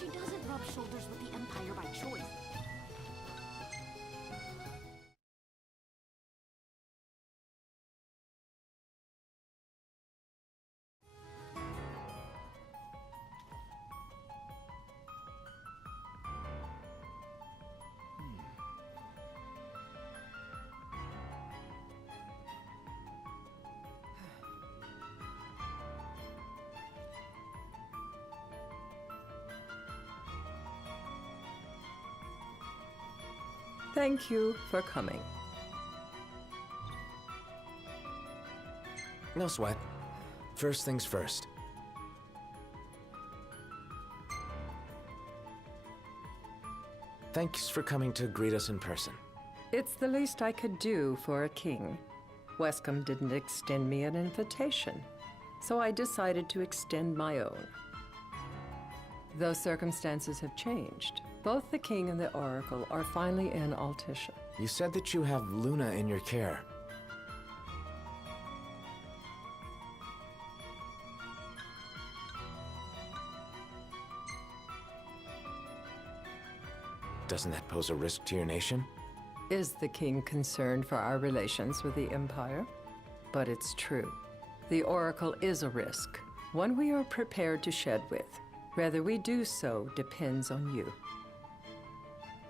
She doesn't rub shoulders with the Empire by choice. Thank you for coming. No sweat. First things first. Thanks for coming to greet us in person. It's the least I could do for a king. Wescom didn't extend me an invitation, so I decided to extend my own. Though circumstances have changed, both the king and the oracle are finally in Altissia. You said that you have Luna in your care. Doesn't that pose a risk to your nation? Is the king concerned for our relations with the Empire? But it's true. The oracle is a risk, one we are prepared to shed with. Whether we do so depends on you.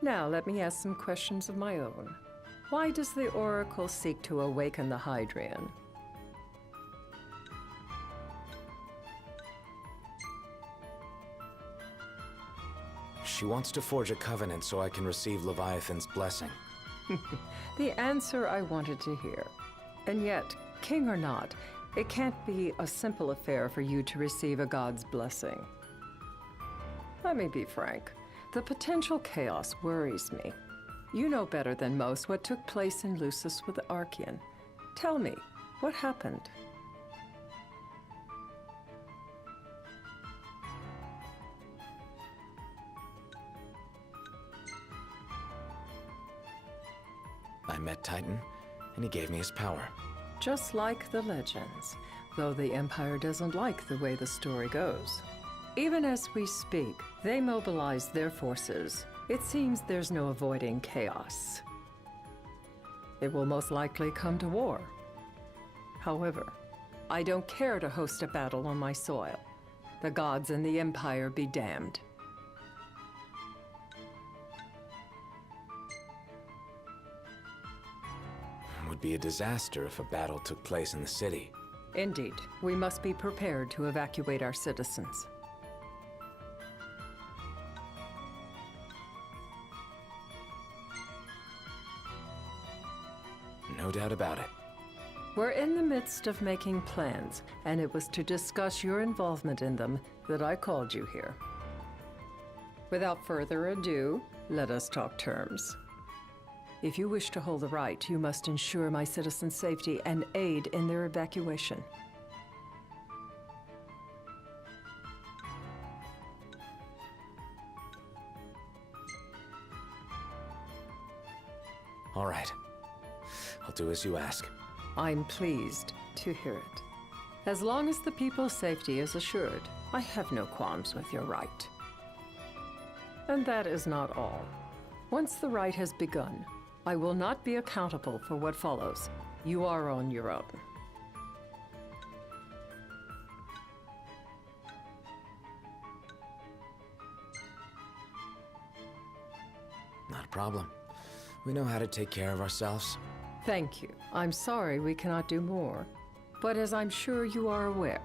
Now, let me ask some questions of my own. Why does the oracle seek to awaken the Hydrian? She wants to forge a covenant so I can receive Leviathan's blessing. The answer I wanted to hear. And yet, king or not, it can't be a simple affair for you to receive a god's blessing. Let me be frank. The potential chaos worries me. You know better than most what took place in Lucis with Archean. Tell me, what happened? I met Titan, and he gave me his power. Just like the legends, though the Empire doesn't like the way the story goes. Even as we speak, they mobilize their forces. It seems there's no avoiding chaos. It will most likely come to war. However, I don't care to host a battle on my soil. The gods and the Empire be damned. It would be a disaster if a battle took place in the city. Indeed, we must be prepared to evacuate our citizens. No doubt about it. We're in the midst of making plans, and it was to discuss your involvement in them that I called you here. Without further ado, let us talk terms. If you wish to hold the right, you must ensure my citizens' safety and aid in their evacuation. All right. I'll do as you ask. I'm pleased to hear it. As long as the people's safety is assured, I have no qualms with your right. And that is not all. Once the rite has begun, I will not be accountable for what follows. You are on your own. Not a problem. We know how to take care of ourselves. Thank you. I'm sorry we cannot do more. But as I'm sure you are aware,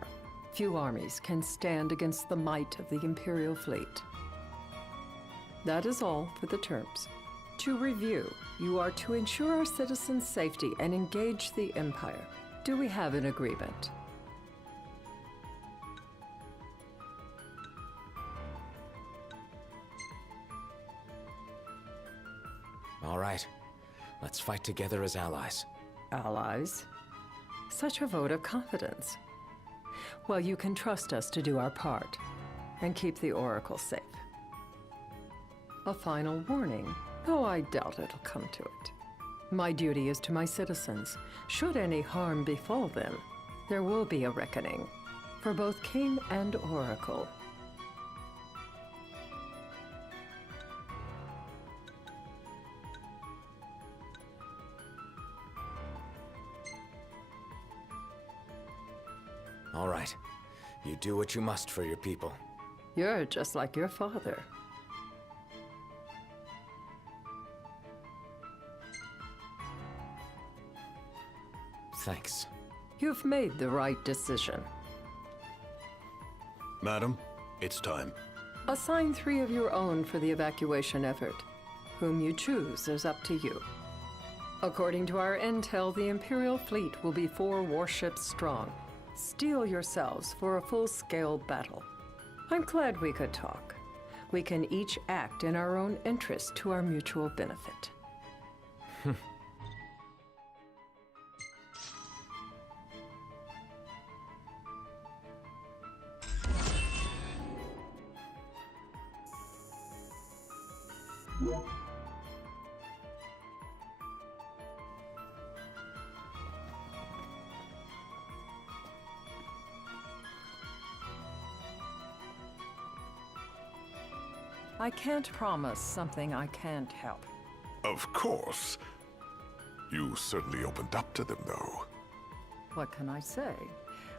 few armies can stand against the might of the Imperial fleet. That is all for the terms. To review, you are to ensure our citizens' safety and engage the Empire. Do we have an agreement? All right. Let's fight together as allies. Allies? Such a vote of confidence. Well, you can trust us to do our part and keep the Oracle safe. A final warning, though I doubt it'll come to it. My duty is to my citizens. Should any harm befall them, there will be a reckoning for both King and Oracle. All right. You do what you must for your people. You're just like your father. Thanks. You've made the right decision. Madam, it's time. Assign 3 of your own for the evacuation effort. Whom you choose is up to you. According to our intel, the Imperial fleet will be 4 warships strong. Steel yourselves for a full-scale battle. I'm glad we could talk. We can each act in our own interest to our mutual benefit. I can't promise something I can't help. Of course. You certainly opened up to them, though. What can I say?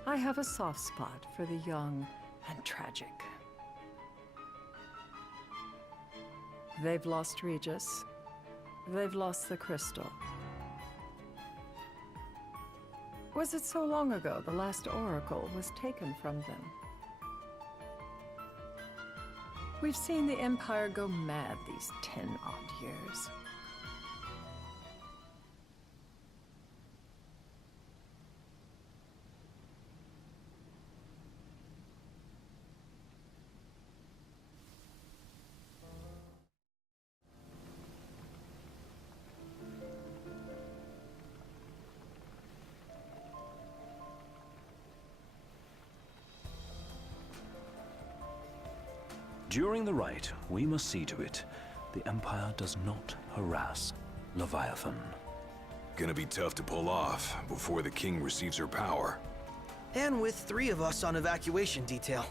I have a soft spot for the young and tragic. They've lost Regis. They've lost the crystal. Was it so long ago the last oracle was taken from them? We've seen the Empire go mad these 10-odd years. During the rite, we must see to it the Empire does not harass Leviathan. Gonna be tough to pull off before the king receives her power. And with 3 of us on evacuation detail.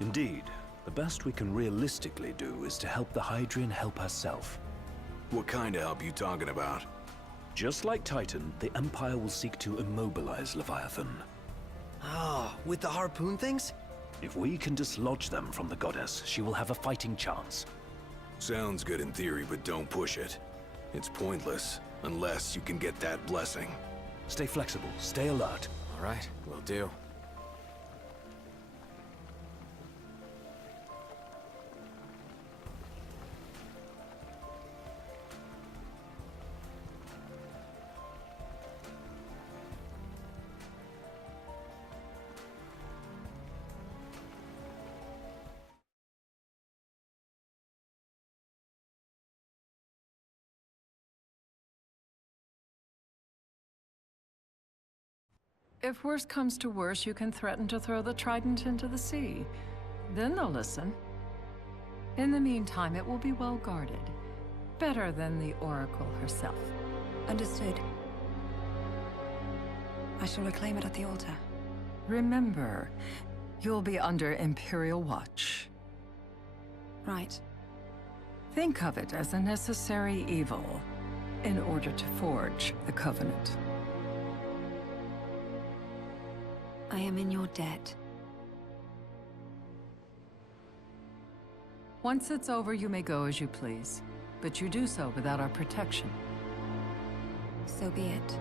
Indeed, the best we can realistically do is to help the Hydrian help herself. What kind of help you talking about? Just like Titan, the Empire will seek to immobilize Leviathan. Ah, with the harpoon things? If we can dislodge them from the goddess, she will have a fighting chance. Sounds good in theory, but don't push it. It's pointless, unless you can get that blessing. Stay flexible, stay alert. All right, will do. If worse comes to worse, you can threaten to throw the trident into the sea. Then they'll listen. In the meantime, it will be well guarded. Better than the Oracle herself. Understood. I shall reclaim it at the altar. Remember, you'll be under Imperial watch. Right. Think of it as a necessary evil in order to forge the Covenant. I am in your debt. Once it's over, you may go as you please. But you do so without our protection. So be it.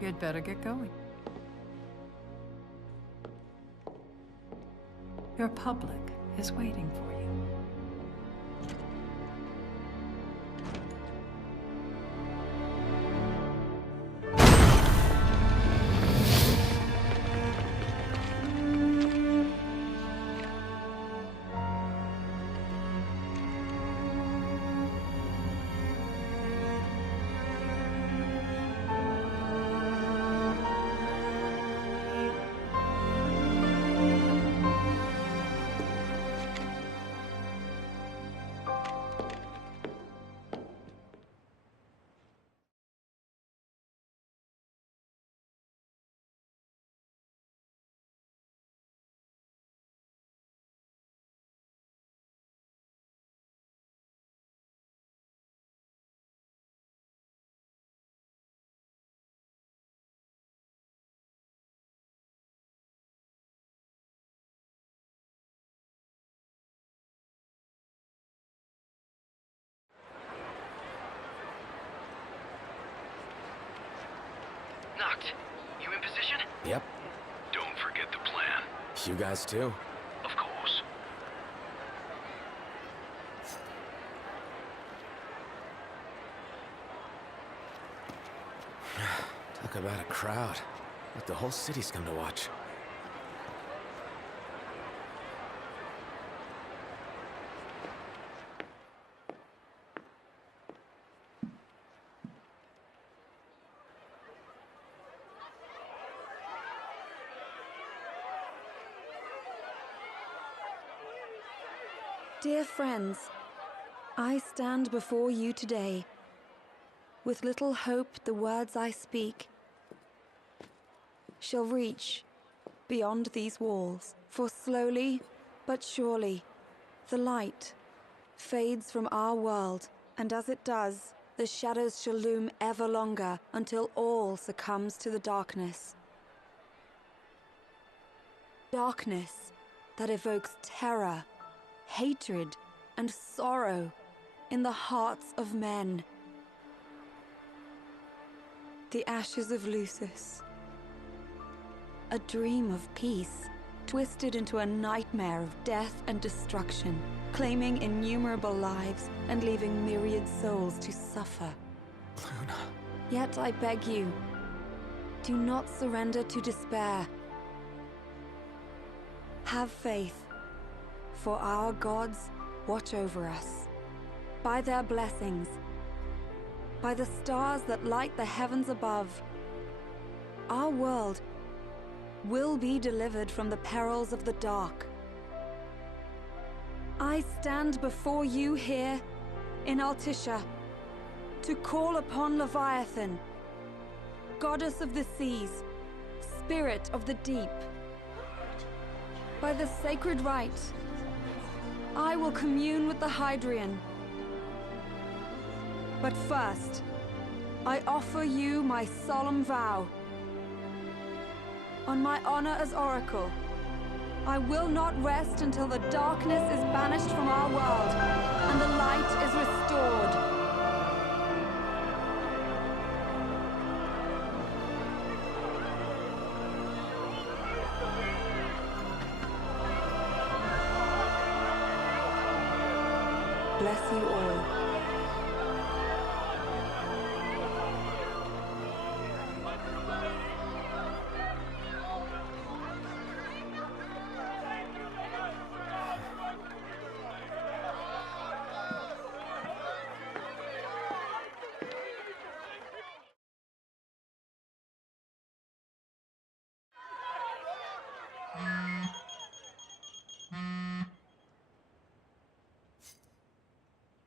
You'd better get going. Your public is waiting for you. Noct, you in position? Yep. Don't forget the plan. You guys too? Of course. Talk about a crowd. Like the whole city's come to watch. Dear friends, I stand before you today. With little hope the words I speak shall reach beyond these walls. For slowly but surely the light fades from our world, and as it does, the shadows shall loom ever longer until all succumbs to the darkness. Darkness that evokes terror, hatred, and sorrow in the hearts of men. The ashes of Lucis. A dream of peace, twisted into a nightmare of death and destruction, claiming innumerable lives and leaving myriad souls to suffer. Luna. Yet I beg you, do not surrender to despair. Have faith, for our gods watch over us. By their blessings, by the stars that light the heavens above, our world will be delivered from the perils of the dark. I stand before you here in Altissia to call upon Leviathan, goddess of the seas, spirit of the deep. By the sacred rite, I will commune with the Hydrian. But first, I offer you my solemn vow. On my honor as Oracle, I will not rest until the darkness is banished from our world and the light is restored. Bless you all.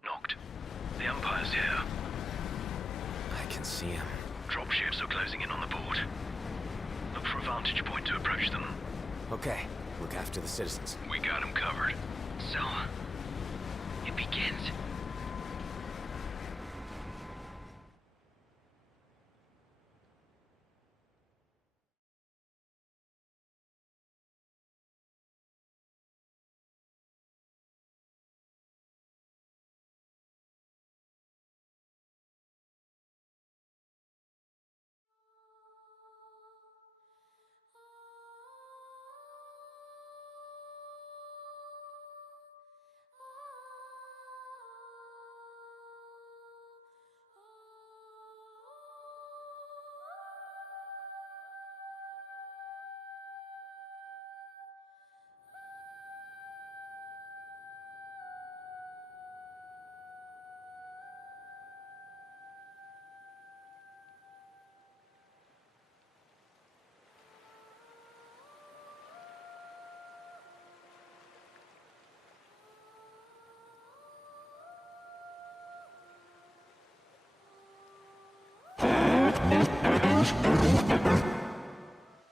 Noct, the Empire's here. I can see him. Dropships are closing in on the board. Look for a vantage point to approach them. Okay, look after the citizens. We got them covered. So, it begins.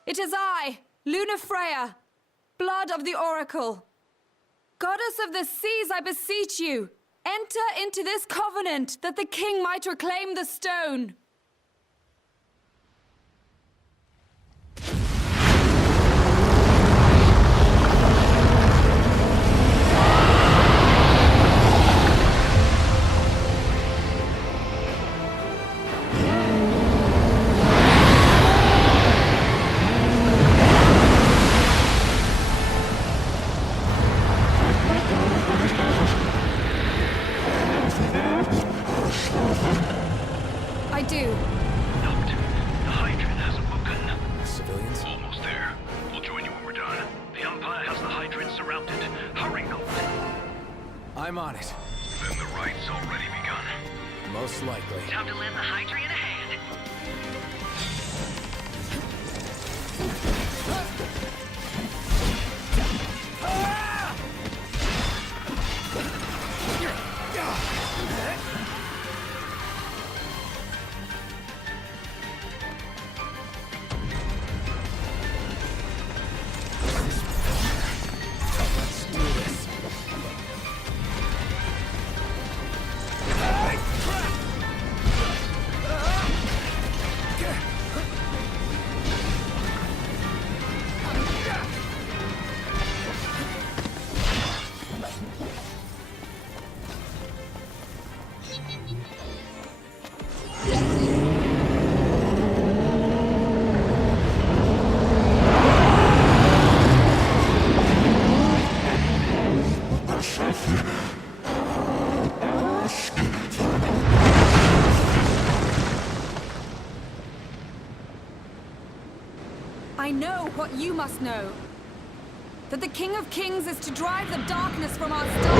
It is I, Lunafreya, blood of the Oracle. Goddess of the seas, I beseech you, enter into this covenant that the king might reclaim the stone. I'm on it. Then the right's already begun. Most likely. Time to lend the Hydraean a hand. I know what you must know. That the King of Kings is to drive the darkness from our star.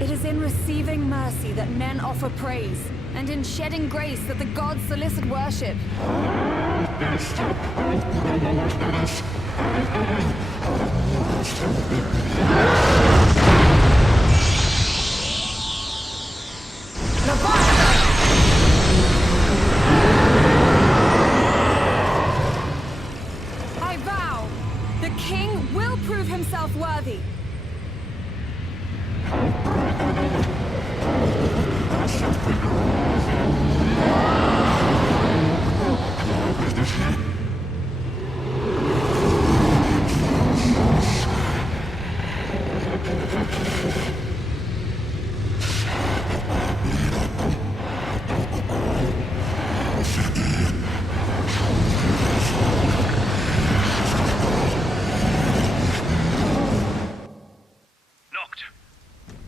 It is in receiving mercy that men offer praise, and in shedding grace that the gods solicit worship. I vow, the king will prove himself worthy. Knocked.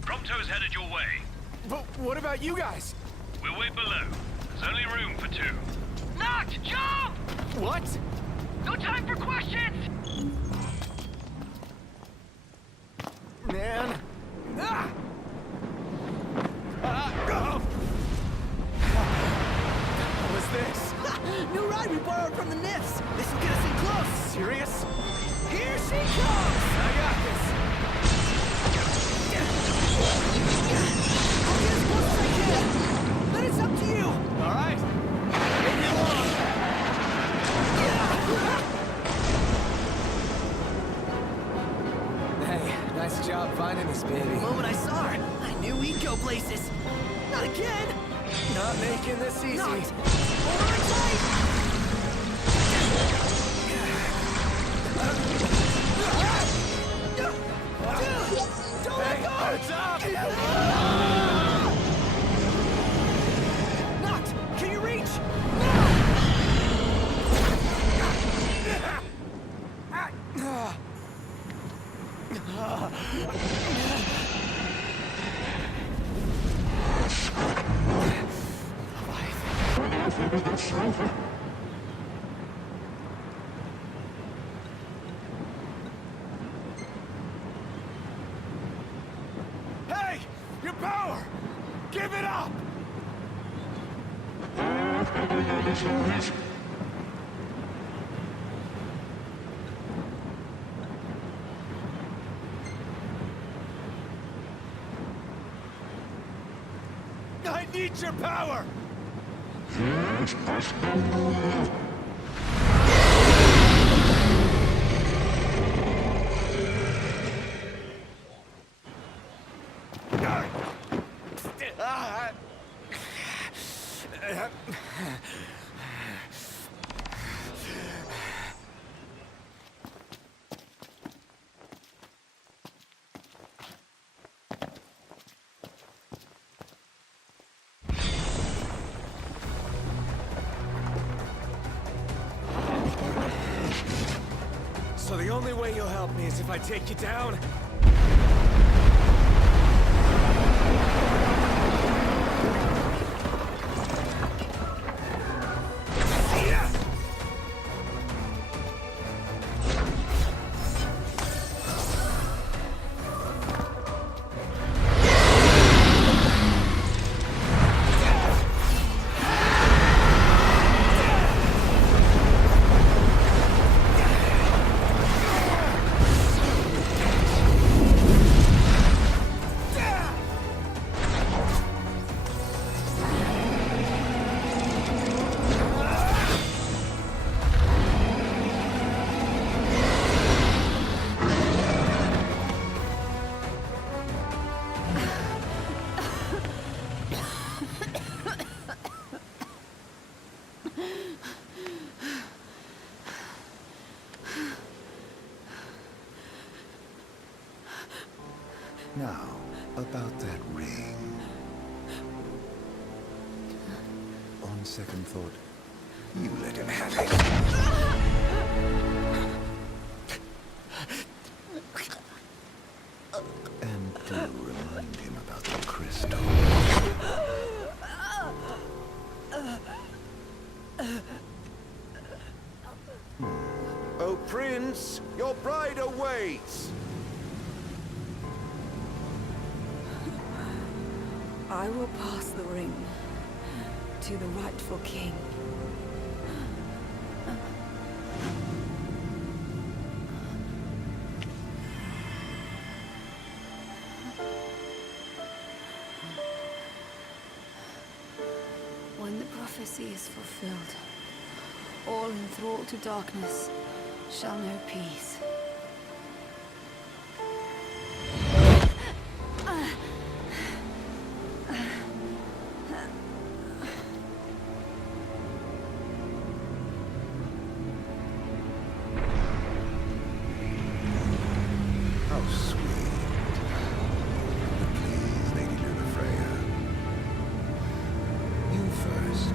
Prompto's headed your way. But what about you guys? We'll wait below. There's only room for two. Knocked! Jump! What? No time for questions! Man. Ah! Oh! What was this? New ride we borrowed from the Nifs. This will get us in close. Serious? Here she comes! I got this. I'll get as close as I can. But it's up to you. All right. Move me along. Hey, nice job finding this baby. The moment I saw her, I knew we'd go places. Not again. Not making this easy. Not. Hold on tight. Dude, don't let go. Heads up! Knocked. Can you reach? Hey! Your power! Give it up! I need your power! So the only way you'll help me is if I take you down? Now, about that ring. On second thought, you let him have it. And do remind him about the crystal. Oh, Prince, your bride awaits! I will pass the ring to the rightful king. When the prophecy is fulfilled, all enthralled to darkness shall know peace. How sweet. But please, Lady Lunafreya. You first.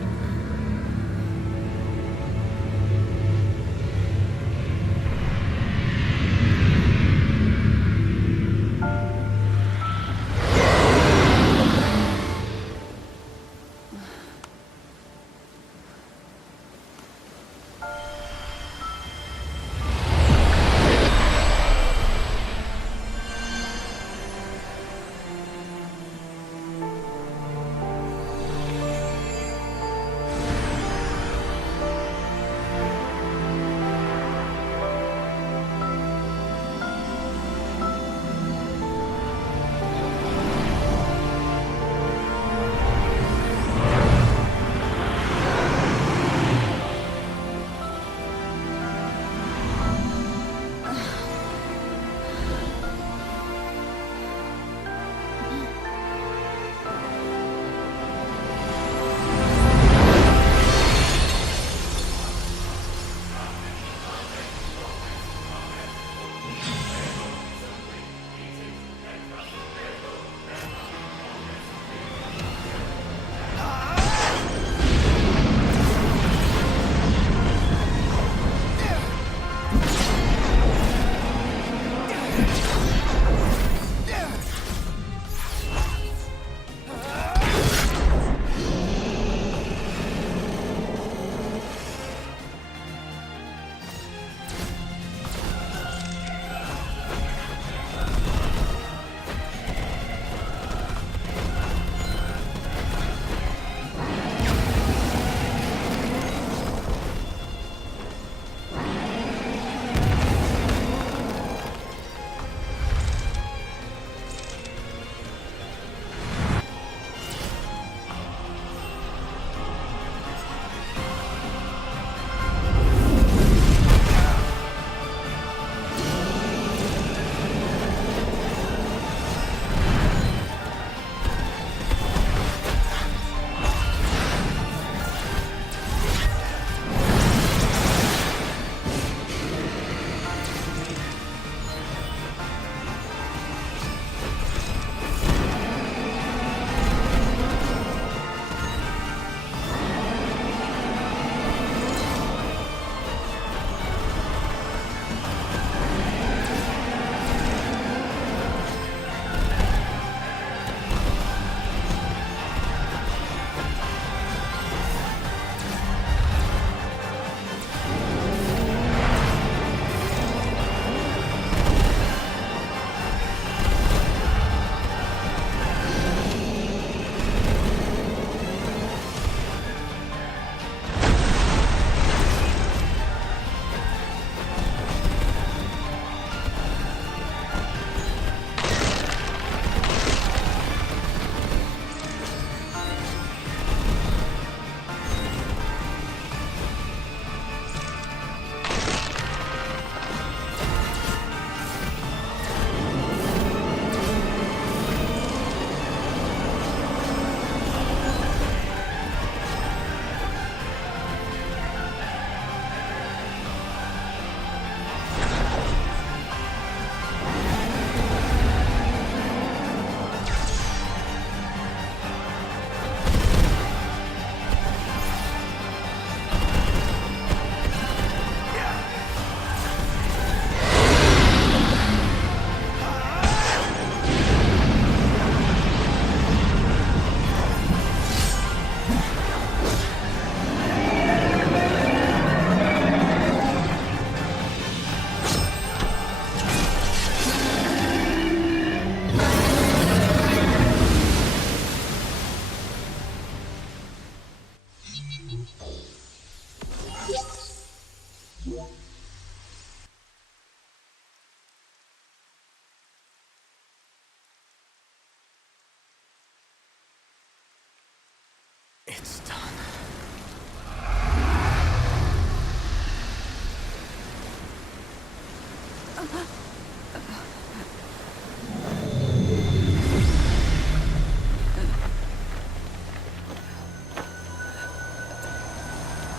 It's done.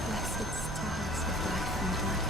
Blessed stars of life and light.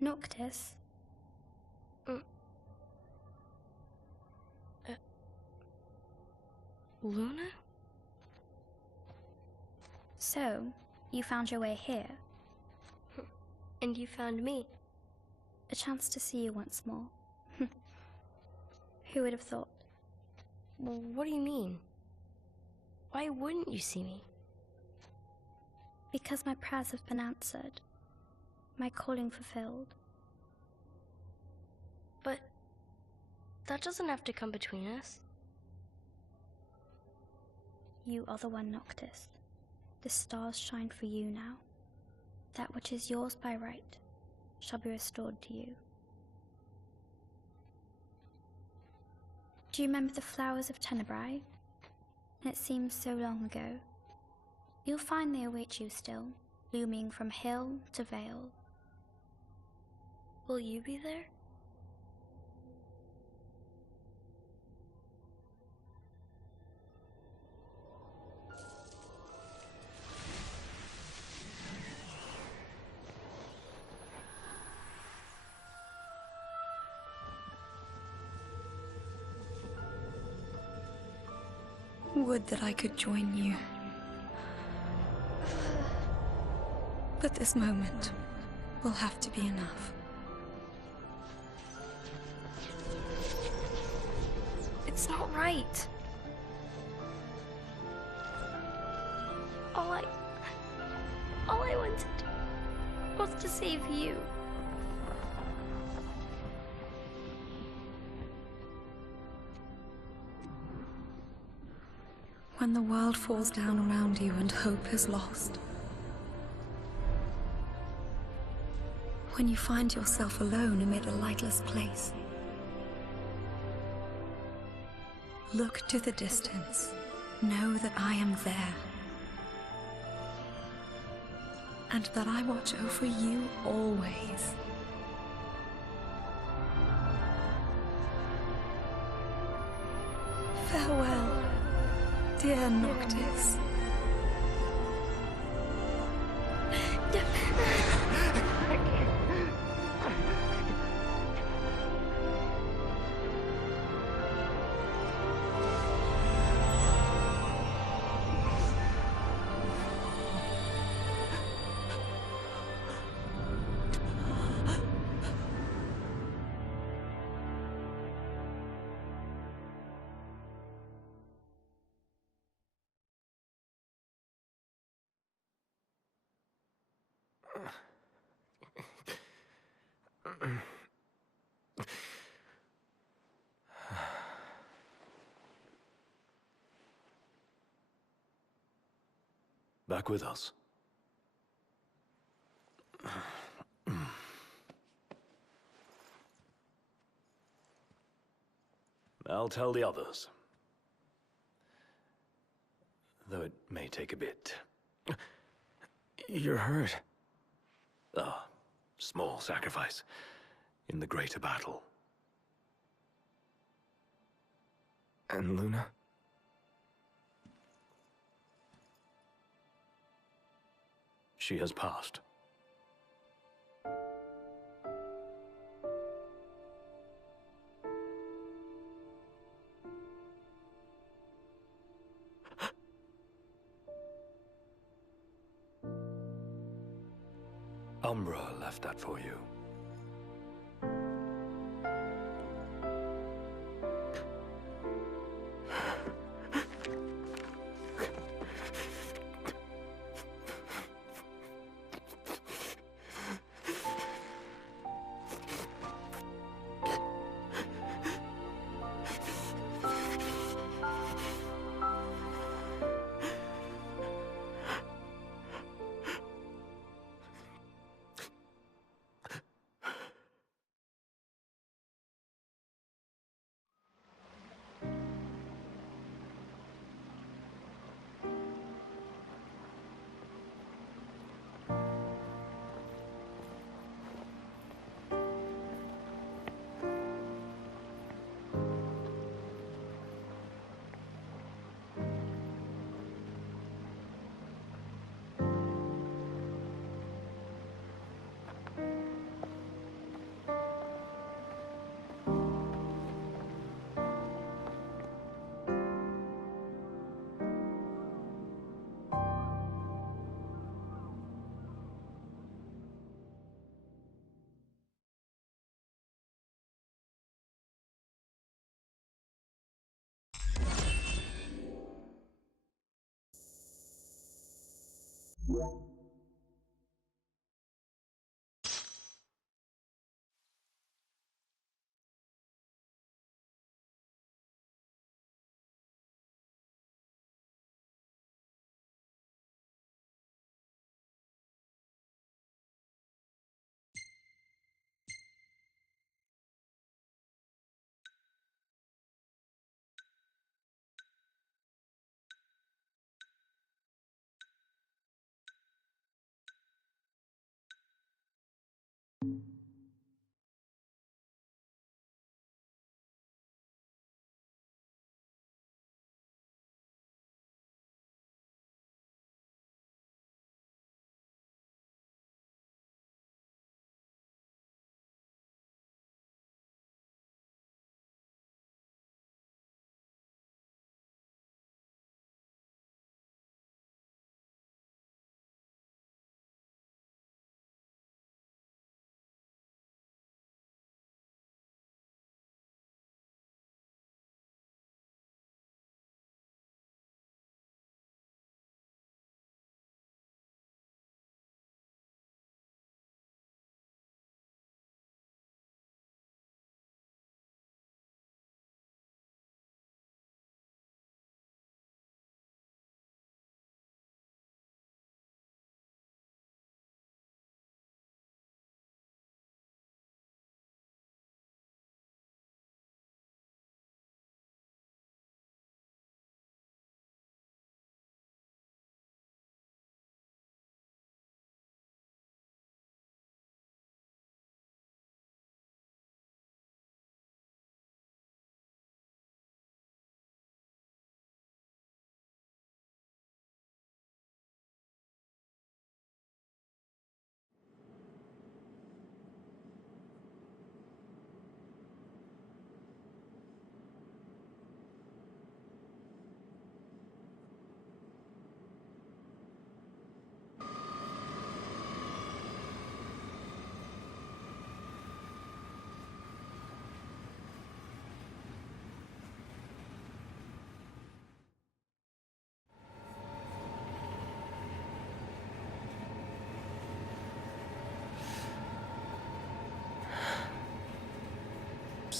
Noctis? Luna? So, you found your way here. And you found me. A chance to see you once more. Who would have thought? Well, what do you mean? Why wouldn't you see me? Because my prayers have been answered. My calling fulfilled. But that doesn't have to come between us. You are the one, Noctis. The stars shine for you now. That which is yours by right shall be restored to you. Do you remember the flowers of Tenebrae? It seems so long ago. You'll find they await you still, looming from hill to vale. Will you be there? Would that I could join you. But this moment will have to be enough. It's not right. All I wanted was to save you. When the world falls down around you and hope is lost. When you find yourself alone amid a lightless place. Look to the distance. Know that I am there. And that I watch over you always. Farewell, dear Noctis. Back with us. I'll tell the others. Though it may take a bit. You're hurt. Ah, small sacrifice in the greater battle. And Luna? She has passed. Umbra left that for you.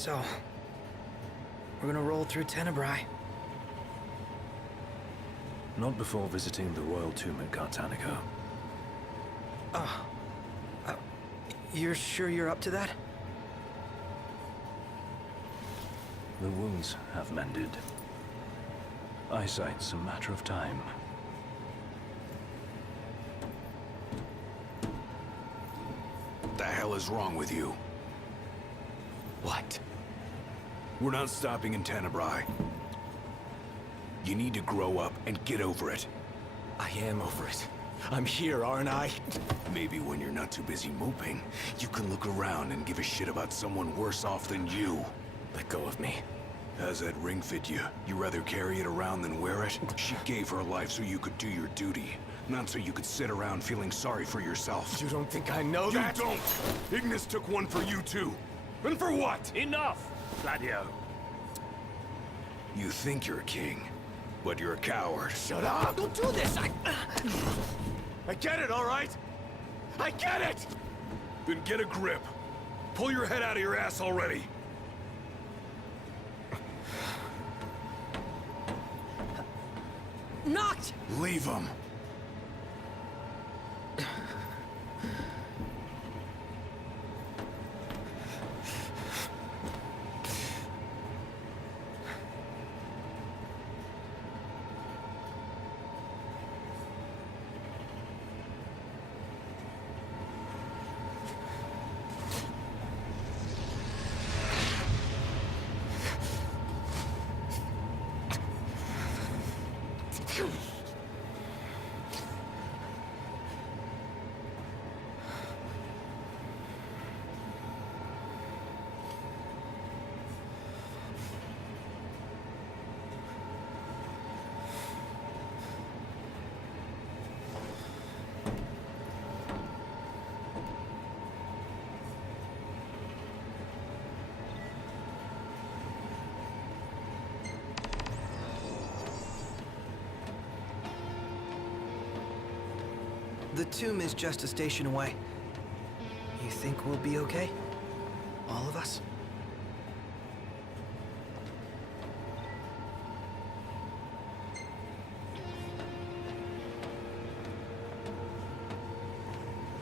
So, we're gonna roll through Tenebrae. Not before visiting the royal tomb at Cartanica. You're sure you're up to that? The wounds have mended. Eyesight's a matter of time. What the hell is wrong with you? What? We're not stopping in Tenebrae. You need to grow up and get over it. I am over it. I'm here, aren't I? Maybe when you're not too busy moping, you can look around and give a shit about someone worse off than you. Let go of me. How's that ring fit you? You rather carry it around than wear it? She gave her life so you could do your duty, not so you could sit around feeling sorry for yourself. You don't think I know that? You don't! Ignis took one for you too. And for what? Enough, Gladio. You think you're a king, but you're a coward. Shut up! Don't do this! I get it, all right? I get it! Then get a grip. Pull your head out of your ass already. Knocked! Leave him. The tomb is just a station away. You think we'll be okay? All of us?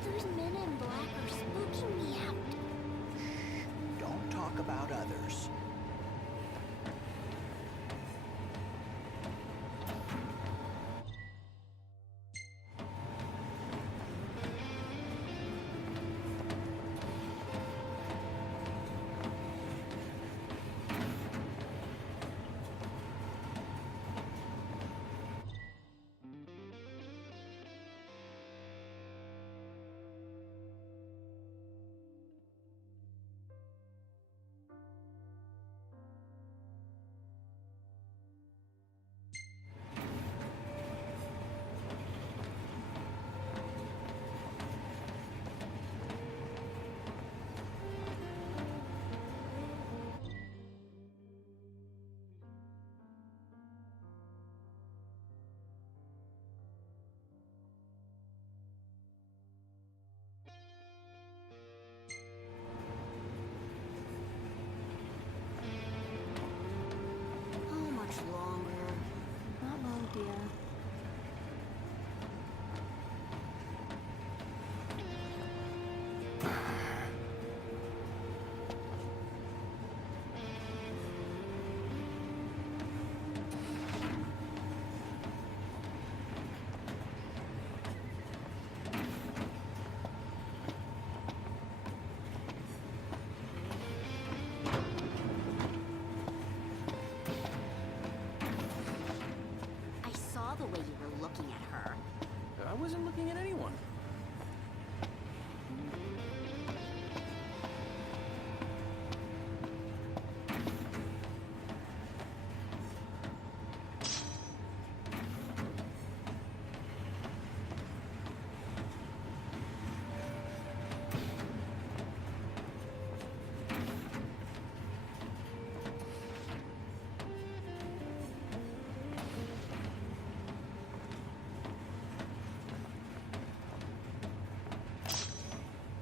Those men in black are spooking me out. Don't talk about others. How much longer? Not long, dear. I saw the way you were looking at her. I wasn't looking at anyone.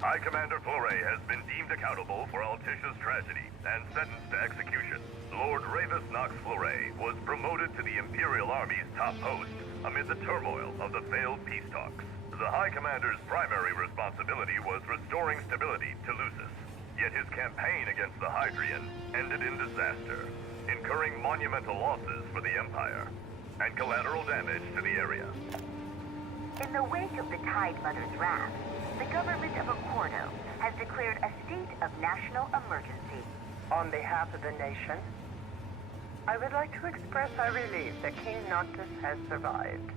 High Commander Flore has been deemed accountable for Altisha's tragedy and sentenced to execution. Lord Ravis Nox Flore was promoted to the Imperial Army's top post amid the turmoil of the failed peace talks. The High Commander's primary responsibility was restoring stability to Lucis, yet his campaign against the Hydrian ended in disaster, incurring monumental losses for the Empire and collateral damage to the area. In the wake of the Tide Mother's wrath, the government of Accordo has declared a state of national emergency. On behalf of the nation, I would like to express our relief that King Noctis has survived.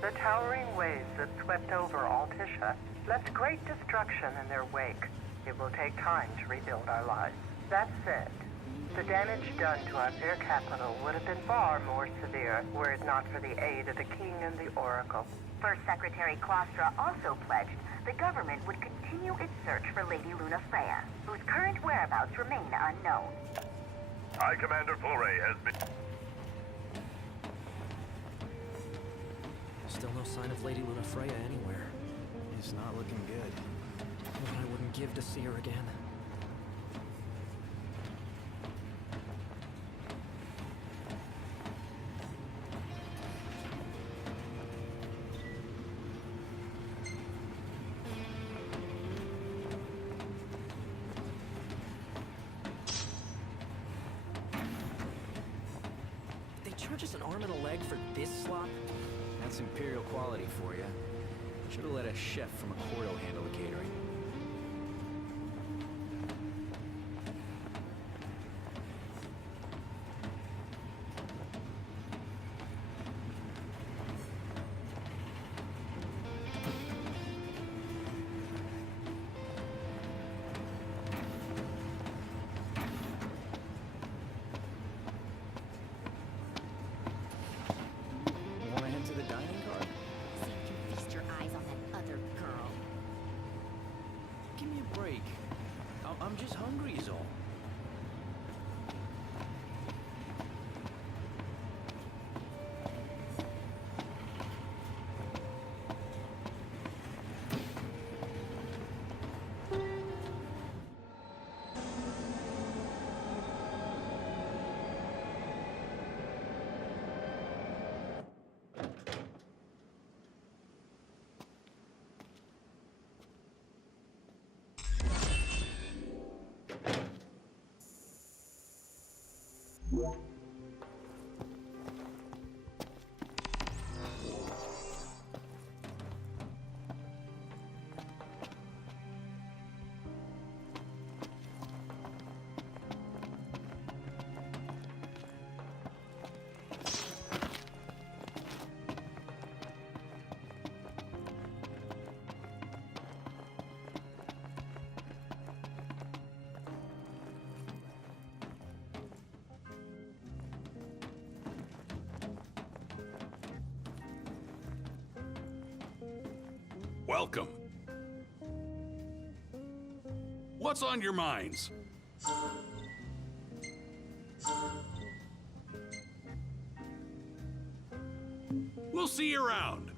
The towering waves that swept over Altissia left great destruction in their wake. It will take time to rebuild our lives. That said, the damage done to our fair capital would have been far more severe were it not for the aid of the King and the Oracle. First Secretary Klostra also pledged the government would continue its search for Lady Lunafreya, whose current whereabouts remain unknown. High Commander Fleury has been... Still no sign of Lady Lunafreya anywhere. It's not looking good. What I wouldn't give to see her again. They charge us an arm and a leg for this slop? That's Imperial quality for you. Should have let a chef from Accordo handle the catering. Want to head to the dining car? See if you can feast your eyes on that other girl. Give me a break. I'm just hungry is all. Welcome. What's on your minds? We'll see you around.